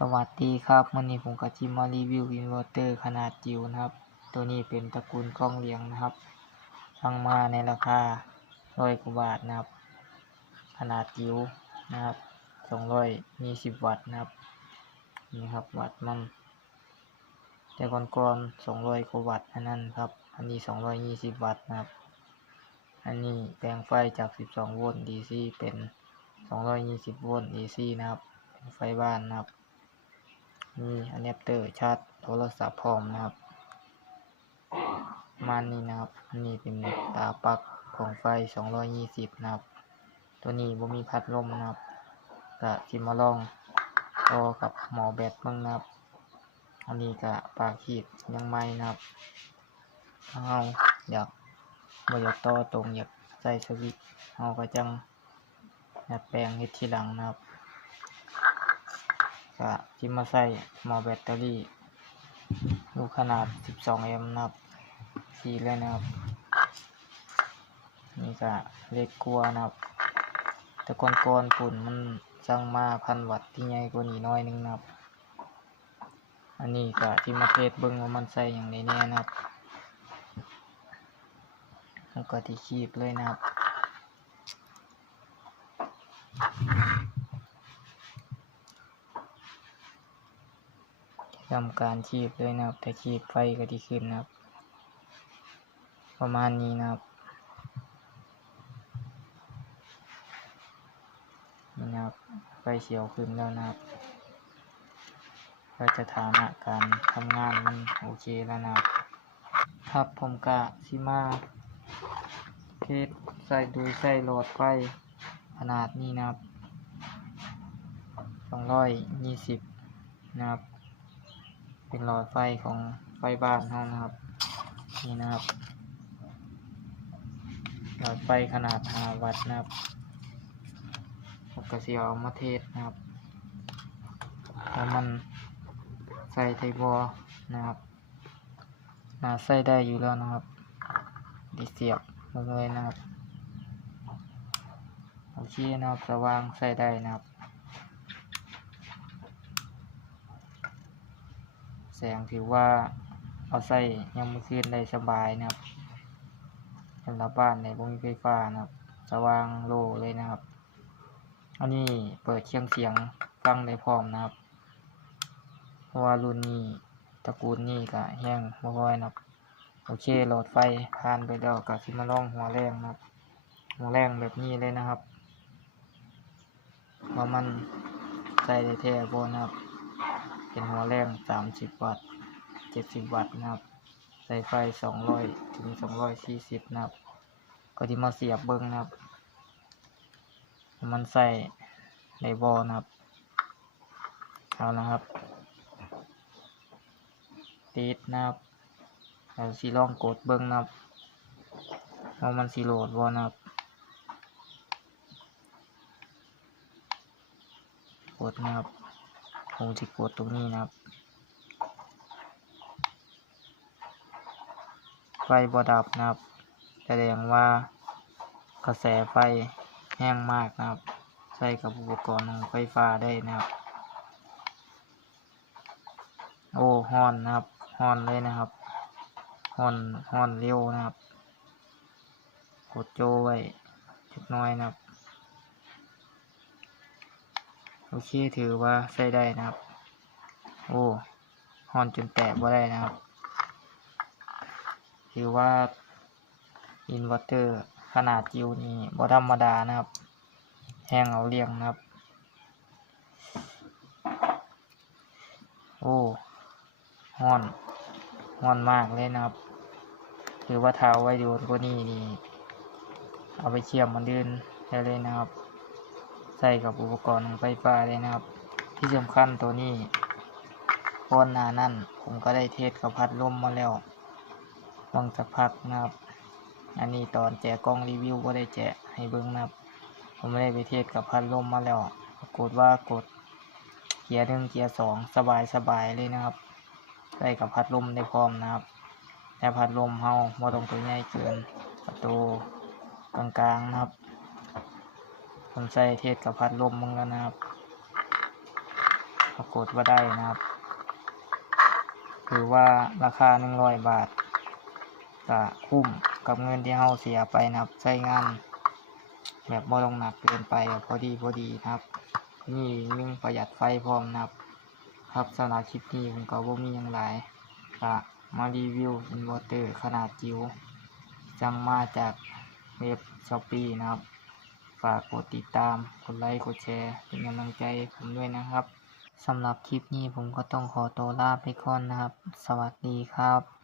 สวัสดีครับวันนี้ผมก็จิมารีวิวอินเวอร์เตอร์ขนาดจิ๋วนะครับ ตัวนี้เป็นตระกูลกล้องเลียงนะครับสั่งมาในราคาร้อยกว่าบาทนะครับ ขนาดจิ๋วนะครับสองร้อยยี่สิบวัตต์นะครับ นี่ครับวัตต์มัน แต่ก่อนๆสองร้อยกว่าวัตต์อันนั้นครับ อันนี้สองร้อยยี่สิบวัตต์นะครับ อันนี้แปลงไฟจากสิบสองโวลต์ DC เป็นสองร้อยยี่สิบโวลต์ DC นะครับ ไฟบ้านนะครับ มีอะแดปเตอร์ชาร์จโทรศัพท์พร้อมนะครับมานี้นะครับอันนี้เป็นตาปลั๊กของไฟ 220 นะครับ ตัวนี้บ่มีพัดลมนะครับก็สิมาลองต่อกับหมอแบตบิ่งนะครับ อันนี้ก็ปากขีดยังไม่นะครับเราอยากบ่อยากต่อตรงอยากใส่สวิตช์เราก็จังดัดแปลงเฮ็ดทีหลังนะครับ ก็จิมาใส่มอแบตเตอรี่ลูกขนาด 12 m นะครับสีเลยนะครับ นี่ก็เล็กกลัวานะครับ แต่ก่อนก่อนปุ่นมันสั่งมาพันวัตต์ที่ใหญ่กว่านี้น้อยนึงนะครับ อันนี้ก็ที่มาเทสเบิ่งว่ามันใส่อย่างไรแน่นะครับแล้วก็ที่คีบเลยนะครับ ทำการชีพเลยนะครับแต่ชีพไฟก็ดีขึ้นนะครับ ประมาณนี้นะครับนี่นะครับไฟเขียวขึ้นแล้วนะครับก็จะฐานะการทำงานมันโอเคแล้วนะครับครับผมกะซิมาเทสใส่ดูใส่โหลดไฟขนาดนี้นะครับสองร้อยยี่สิบนะครับ เป็นหลอดไฟของไฟบ้านเรานะครับ นี่นะครับ หลอดไฟขนาด5วัตต์นะครับผมก็เสียเอามาเทสนะครับแล้วมันใส่ไทบอนะครับน่าใส่ได้อยู่แล้วนะครับดิเสียบลงเลยนะครับโอเคนะครับสว่างใส่ได้นะครับ แส งถือว่าเอาใส่ยังมือคืนได้สบายนะครับสำหรับบ้านในบ่มีไฟฟ้านะครับ สว่างโล่เลยนะครับ อันนี้เปิดเชียงเสียงฟังได้พร้อมนะครับ เพราะว่ารุ่นนี้ตระกูลนี้ก็แห้งบ่ค่อยนะครับโอเคโหลดไฟผ่านไปแล้วก็สิมาลองหัวแรงนะครับ หัวแรงแบบนี้เลยนะครับว่ามันใส่ได้แท้บ่นะครับ เป็นหัวแรง30วัตต์70วัตต์นะครับ ใส่ไฟ200ถึง240นะครับ ก็ที่มาเสียบเบิ้งนะครับ มันใส่ในบอนะครับ เอานะครับ ติดนะครับเราสีลองกดเบิ้งนะครับว่ามันสีโหลดบอนะครับกดนะครับ ผมจะกดตรงนี้นะครับ ไฟบอดับนะครับ แสดงว่ากระแสไฟแห้งมากนะครับ ใช้กับอุปกรณ์ของไฟฟ้าได้นะครับ โอ้ฮอนนะครับฮอนเลยนะครับฮอนฮอนเร็วนะครับ กดโจไว้จุดน้อยนะครับ โอเคถือว่าใช้ได้นะครับ โอ้ฮอนจนแตกว่าได้นะครับ ถือว่าอินเวอร์เตอร์ขนาดจิ๋วนี่บ่ธรรมดานะครับ แห้งเอาเรียงนะครับ โอ้ฮ้อนฮ้อนมากเลยนะครับถือว่าเท้าไว้โยนกว่านี้นี่ เอาไปเชื่อมมันดืนได้เลยนะครับ ส่กับอุปกรณ์ของไฟฟ้าเลยนะครับ ที่สำคัญตัวนี้ก้อนหนานั่นผมก็ได้เทสกับพัดลมมาแล้วบางสักพักนะครับ อันนี้ตอนแจกกล้องรีวิวก็ได้แจกให้เบิ้งนะครับ ผมไม่ได้ไปเทสกับพัดลมมาแล้วปรากฏว่ากดเกียร์หนึ่งเกียร์สองสบายสบายเลยนะครับใส่กับพัดลมได้พร้อมนะครับแต่พัดลมเฮาบ่ต้องตัวใหญ่เกินประตูกลางๆนะครับ ผมใส่เทสกับพัดลมมึงแล้วนะครับ ปรากฏว่าได้นะครับถือว่าราคาหนึ่งร้อยบาทก็คุ้มกับเงินที่เราเสียไปนะครับ ใช้งาน แบบบ่ลงหนักเกินไปพอดีพอดีนะครับ นี่ยิ่งประหยัดไฟพร้อมนะครับ ครับสำหรับคลิปนี้ผมก็บ่มีหยังหลายก็มารีวิวอินเวอร์เตอร์ขนาดจิ๋วจังมาจากเว็บช้อปปี้นะครับ ฝากกดติดตาม กดไลค์ กดแชร์ เป็นกำลังใจผมด้วยนะครับ สำหรับคลิปนี้ผมก็ต้องขอตัวลาไปก่อนนะครับ สวัสดีครับ